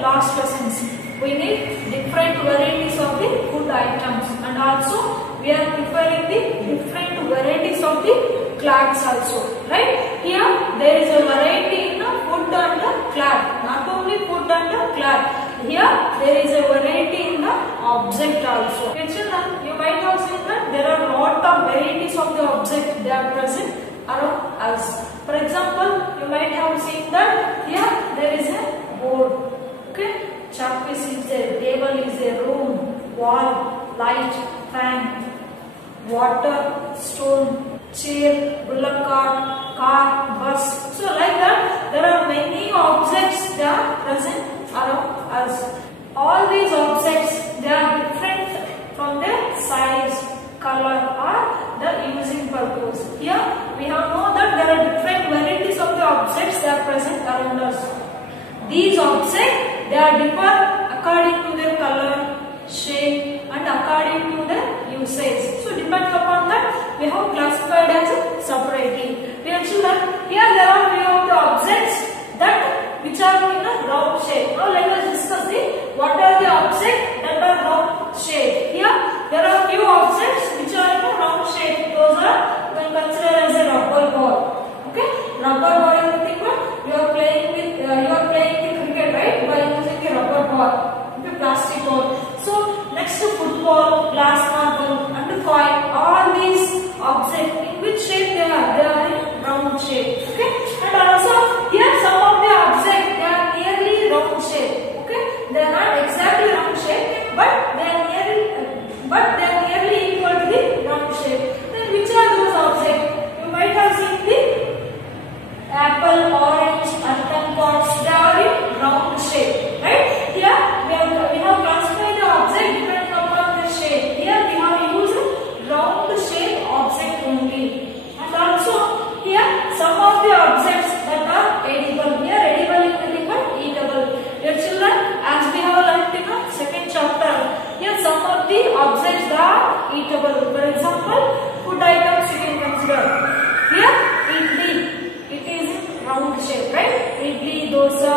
last lessons. We need different varieties of the food items, and also we are preparing the different varieties of the cloths also, right? Here there is a variety in the food and the cloth, not only food and the cloth. Here there is a variety in the object also. Children, you might have seen that there are lot of varieties of the object they are present around us. For example, you might have seen that here there is a board, okay? Chalkpiece is there, table is there, room, wall, light, fan, water, stone, chair, bullock cart, car, bus. So like that, there are many objects that are present around us. All these objects, they are different from their size, color, or the using purpose. Here we have known that there are different varieties of the objects that are present around us. These objects, they are differ according to their color, shape, and according to their usage. So depending upon that, we have classified as separately. Dear children, here there are few of the objects that which are in a round shape. Now let us discuss what are the objects that are round shape. Here there are few objects which are in a round shape. Those are we can consider as a rubber ball. Okay, rubber ball is nothing but you are playing with cricket, right? By using a rubber ball, okay, plastic ball. So next to football, glass marble, and coin. All these objects in which shape they are? They are in round shape. Okay, and also here some of the objects they are nearly round shape. Okay, they are not exactly round shape, but they are nearly equal to the round shape. Then which are those objects? You might have seen the apple, orange, earthen pots. They are in round shape, right? Here we have classified the object depending upon the shape. Here we have used round shape object only. And also here some of the objects that are edible. Here edible is nothing but eatable. Dear children, as we have learnt in the second chapter, here some of the objects that are eatable. For example, food items you can consider. Here idli, it is in round shape, right? Idli, dosa,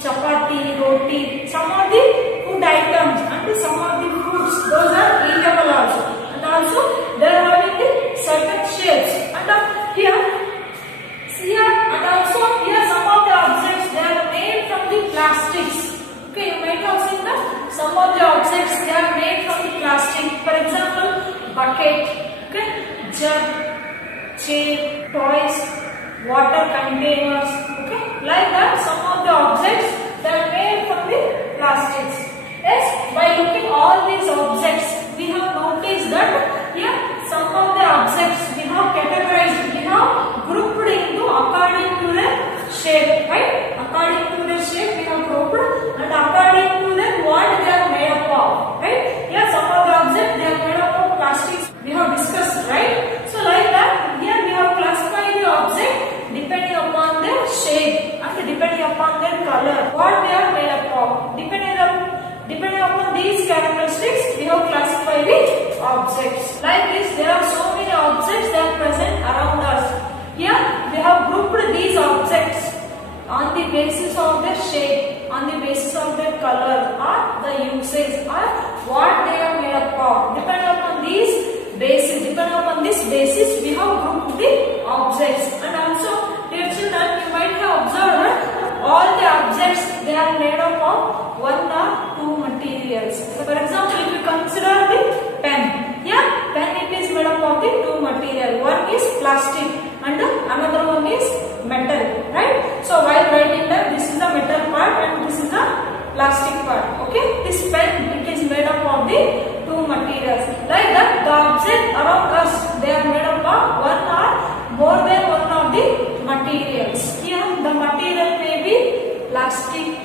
chapati, roti. Some of the food items and some of the fruits, those are eatable also. And also they are having the certain shapes. And here and also here some of the objects they are made from the plastics. Okay, you might have seen that some of the objects they are made from the plastic. For example, bucket, okay, jug, chair, toys, water containers. Okay, like that some of the objects they are made from the plastics. Yes, by looking all these objects, we have noticed that here some of the objects we have categorized, we have grouped into according to the shape, right? According to the shape we have grouped, and according to the what they are made up of, right? Here some of the objects they are made up of plastics. We have discussed, right? So like that, here we have classified the object depending upon their shape and depending upon their color, what they are made up of. Depending upon these characteristics, we have classified the objects. Like this, there are so many objects that are present around us. Here, we have grouped these objects on the basis of their shape, on the basis of their color, or the usage, or what they are made up of. Depending upon this basis, we have grouped the objects. And also, dear children, you might have observed that all the objects they are made up of one or two materials. So for example, if you consider the pen, pen it is made up of the two material. One is plastic and another one is metal, right? So while writing that, this is the metal part and this is the plastic part. Okay, this pen it is made up of the two materials. Like that, the object around us they are made up of one or more than one of the materials. Here the material may be plastic,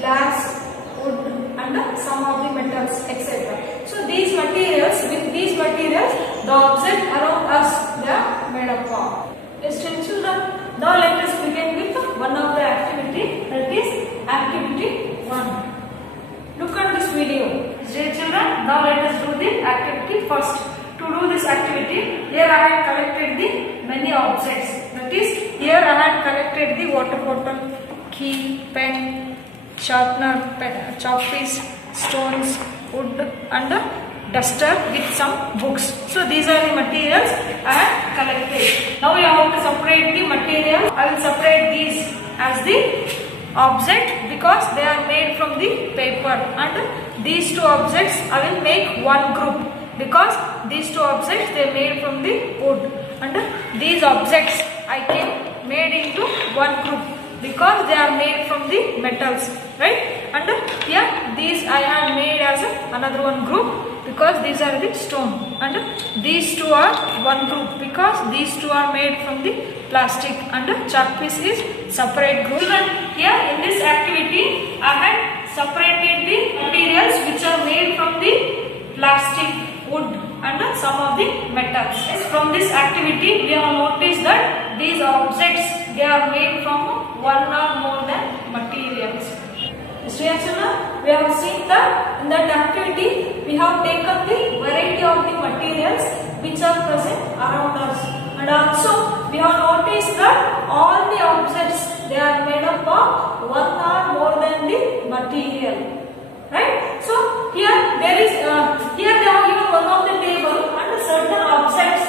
glass, wood, and some of the metals, etc. So these materials, the object around us they are made up of. Yes, children. Now let us begin with one of the activity, that is activity 1. Look at this video. Dear children, now let us do the activity first. To do this activity, here I have collected the many objects. That is, here I have collected the water bottle, key, pen, sharpener, chalk piece, stones, wood and duster with some books. So these are the materials I have collected. Now we have to separate the material. I will separate these as the object because they are made from the paper, and these two objects I will make one group because these two objects they are made from the wood, and these objects I can made into one group because they are made from the metals, right? And here these I have made as another one group because these are the stone, and these two are one group because these two are made from the plastic, and chalk piece is separate group. And here in this activity I had separated the materials which are made from the plastic, wood and some of the metals. From this activity we have noticed that these objects they are made from one or more than materials. Students, we have seen that in that activity we have taken the variety of the materials which are present around us, and also we have noticed that all the objects they are made up of one or more than the material, right? So here there is here they have given one of the table and certain objects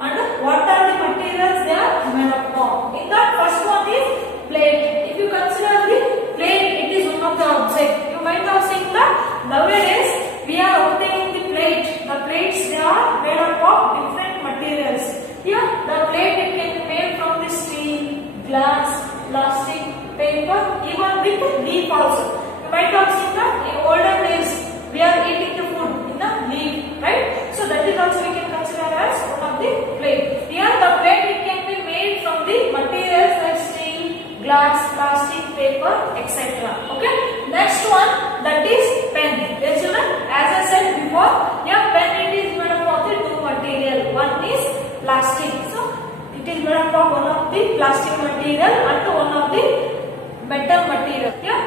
and what are the materials they are made up of. In that first one is plate. If you consider the plate, it is one of the object. You might have seen that nowadays we are obtaining the plate. The plates they are made up of different materials. Here the plate it can be made from the steel, glass, plastic, paper, even with leaf also. You might have seen that in olden days we are eating the food in the leaf, right? So that is also we can consider as one of the plate. Here the plate it can be made from the materials like steel, glass, plastic, paper, etc. Okay. Next one that is pen. Yes, children. As I said before, here pen it is made up of the two material. One is plastic. So it is made up of one of the plastic material and one of the metal material. Here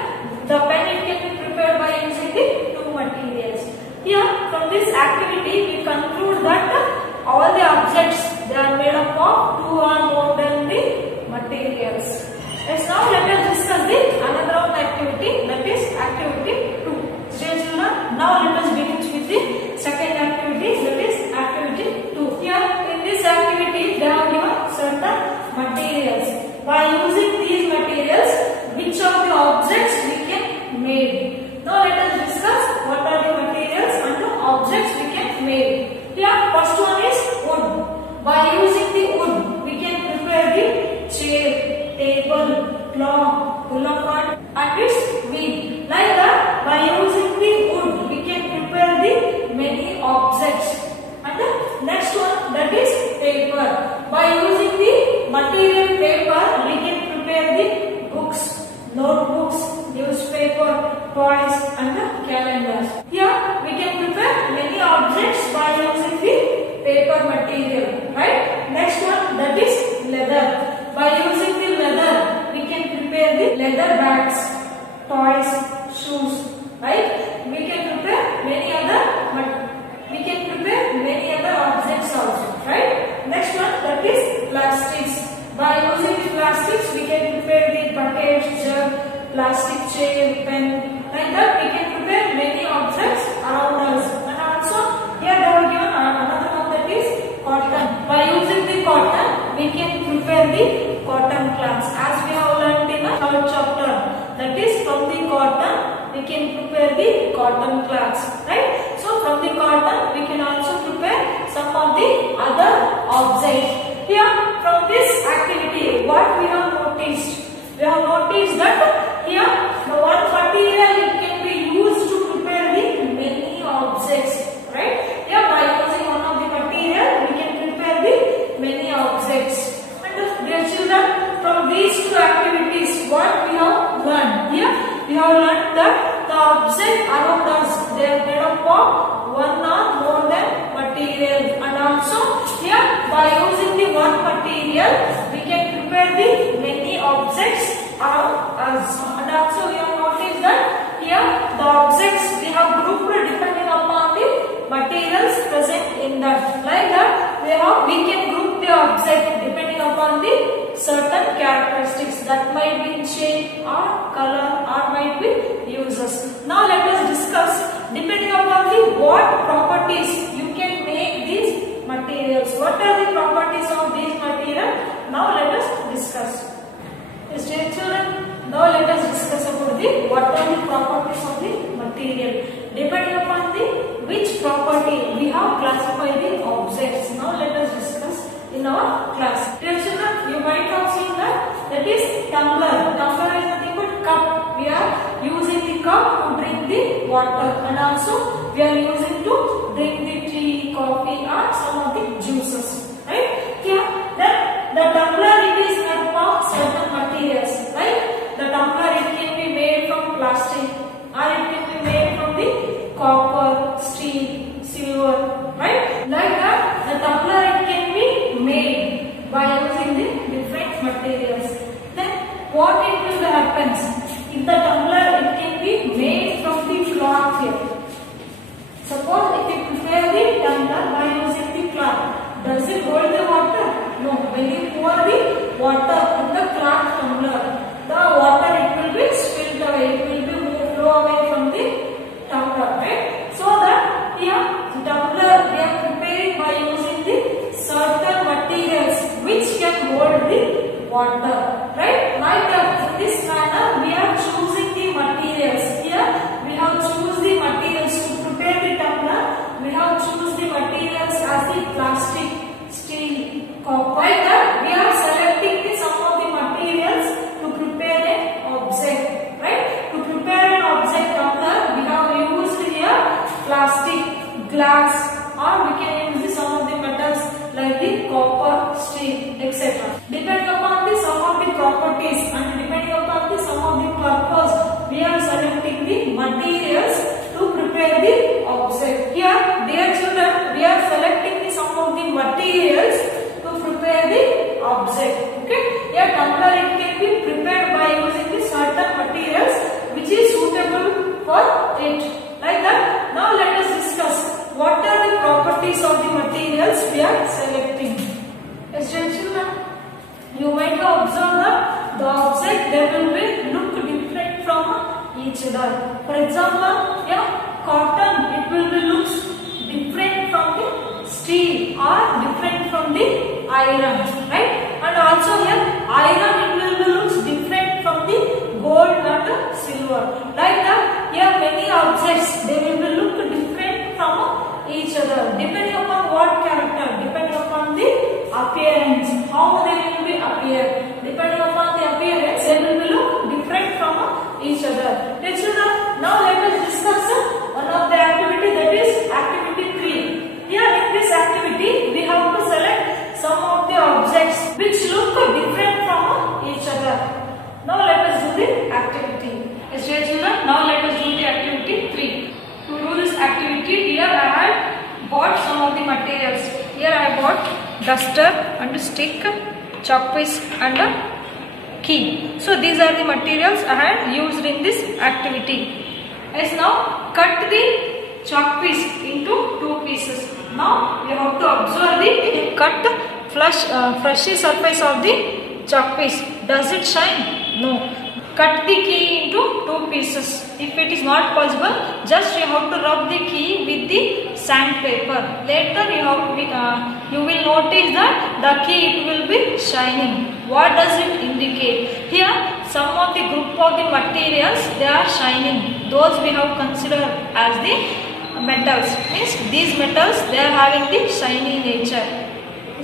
the pen it can be prepared by using the two materials. Here from this activity we conclude that all the objects they are made up of two or more than the materials. Yes, now let us discuss the another activity, that is activity 2. Children, now let us begin with the second activity, that is activity 2. Here in this activity they have given certain materials. By using these materials, which of the objects we can make. Now let us discuss what are the materials and the objects we can make. Here first one is wood. By using the wood we can prepare the chair, table, clock, boulevard and its wheel. Like that, by using the wood we can prepare the many objects. And the next one that is paper. By using the material paper we can prepare the books, notebooks, newspaper, toys and the calendars. Here we can prepare many objects by using the paper material, right? Next one that is leather. By using the leather we can prepare the leather bags, toys, shoes, right? We can prepare many other objects also, right? Next one that is plastics. By using the plastics we can prepare the bucket, jug, plastic chair, pen. Like that we can prepare many objects around us. And also here they have given another one that is cotton. By using the cotton we can prepare the cotton cloths as we have learned in the third chapter. That is from the cotton we can prepare the cotton cloths, right? So from the cotton we can also prepare some of the other objects. Here from this activity what we have noticed? We have noticed that here the one material it can be used to prepare the many objects, right? Here by using one of the material we can prepare the many objects. And dear children, from these two activities what we have learned? Here we have learned that the object around us they are made up of one or more than material, and also here by using the one material we can prepare the many objects around us. And also we have noticed that here the objects we have grouped depending upon the materials present in that. Like that we can group the object depending upon the certain characteristics that might be shape or color or might be uses. Now let us discuss depending upon the what properties you can make these materials. What are the properties of these materials? Now let us discuss. Dear children, now let us discuss about the what are the properties of the material. Depending upon the which property we have classified the objects. Now let us discuss in our class. Dear children, you might have seen that is tumbler. Tumbler is nothing but cup. We are using the cup to drink the water, and also we are using to drink the tea, coffee, or some of the juices. Right? Here, then the tumbler it is made from certain materials. Right? The tumbler it can be made from plastic, or it can be made from the copper, steel, silver. Right? Like that, the tumbler it can be made by using the different materials. Then what it will happens? If the tumbler it can be made from the cloth here. Suppose if you prepare the tumbler by using the cloth, does it hold the water? No. When you pour the water in the cloth tumbler, the water it will be spilled away. It will be flow away from the tumbler, right? So that here the tumbler we are preparing by using the certain materials which can hold the water, right? Like that, in this manner we are choosing the materials. Here we have choose the materials to prepare the tumbler. We have choose the materials as the plastic, steel, copper. Like that, we are selecting the some of the materials to prepare an object, right? To prepare an object tumbler, we have used here plastic, glass, or we can use some of the metals like the copper, steel, etc. Depending upon the some of the properties and depending upon the some of the purpose, we are selecting the materials to prepare the object. Here, dear children, we are selecting the some of the materials to prepare the object. Okay? Here, tumbler it can be prepared by using the certain materials which is suitable for it. Like that. Now let us discuss what are the properties of the materials we are selecting. Yes, children, you might have observed that the object they will be look different from each other. For example, yeah, cotton it will be looks different from the steel or different from the iron, right? And also here iron it will be looks different from the gold and silver. Like that, here many objects they will be look different from each other depending upon what character, depending upon the appearance, how they will be appear. Depending upon the appearance, they will be look different from each other. Okay, children, now let us discuss one of the activity, that is activity 3. Here in this activity, we have to select some of the objects which look different from each other. Now let us do the activity. Yes, dear children, now let us do the activity 3. To do this activity, here I had bought some of the materials. Here I bought duster and stick, chalk piece and a key. So these are the materials I had used in this activity. Yes, now cut the chalk piece into 2 pieces. Now you have to observe the cut fleshy surface of the chalk piece. Does it shine? No. Cut the key into 2 pieces. If it is not possible, just you have to rub the key with the sandpaper. Later you will notice that the key it will be shining. What does it indicate? Here some of the group of the materials they are shining. Those we have considered as the metals. Means these metals they are having the shiny nature.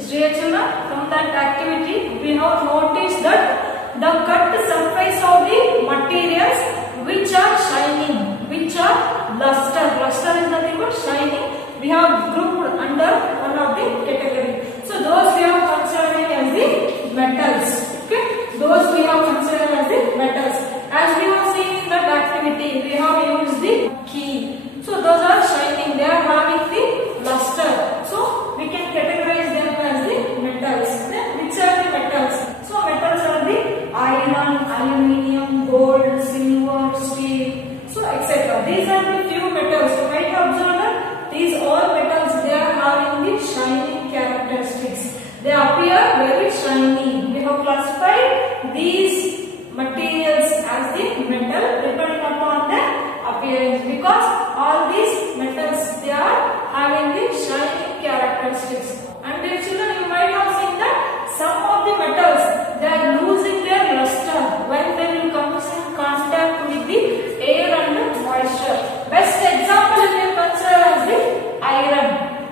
Dear children, from that activity we have noticed that the cut surface of the materials which are shining, which are luster. Luster is nothing but shining. We have grouped under one of the category. So those we are considering as the metals. Okay, those we have considered as the metals. As we have seen in that activity, we have used the key. So those are shining. They are having the luster. So we can categorize them as the metals. Then which are the metals? So metals are the iron, aluminium, gold, silver, steel, so etc. These are the few metals. You might observe that these all metals they are having the shining characteristics. They appear very shiny. We have classify these materials as the metal depending upon their appearance, because all these metals they are having the shining characteristics. And dear children, you might have seen that some of the metals they are losing their luster when they will come in contact with the air and moisture. Best example you can consider as the iron.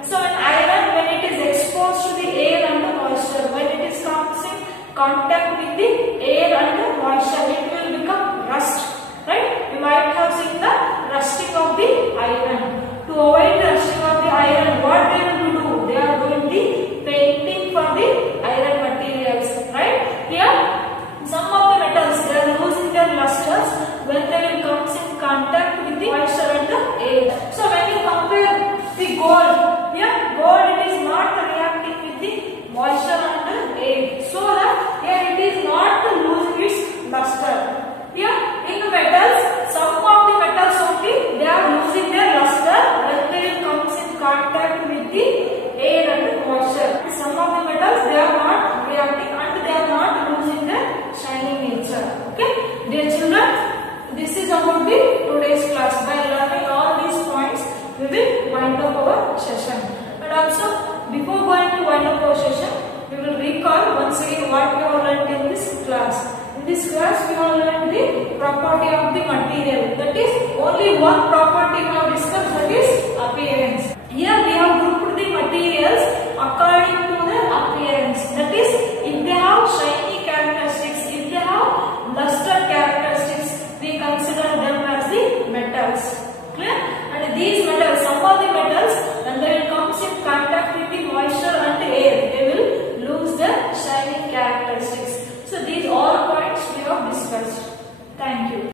So an iron, when it is exposed to the air and moisture, when it is comes in contact with the air and moisture, it will become rust. Right? You might have seen the rusting of the iron. To avoid the rusting of the iron, what they will do? They are going to be painting for the iron materials. Right? Here, some of the metals they are losing their lusters when they will come in contact with the moisture and the air. So when you compare the gold, here gold it is not reacting with the moisture and the air, so that here it is not losing its luster. Here in the metals, some of the metals only they are losing their luster when they will come in contact with the air and the moisture. Some of the metals they are not reacting and they are not losing their shining nature. Okay, dear children, this is about the today's class. By learning all these points, we will wind up our session. And also, before going to wind up our session, we will recall once again what we have learned in this class. In this class, we have learned the property of the material. That is, only one property we have discussed, that is appearance. Here we have grouped the materials according to their appearance. That is, if they have shiny characteristics, if they have luster characteristics, we consider them as the metals. Clear? And these metals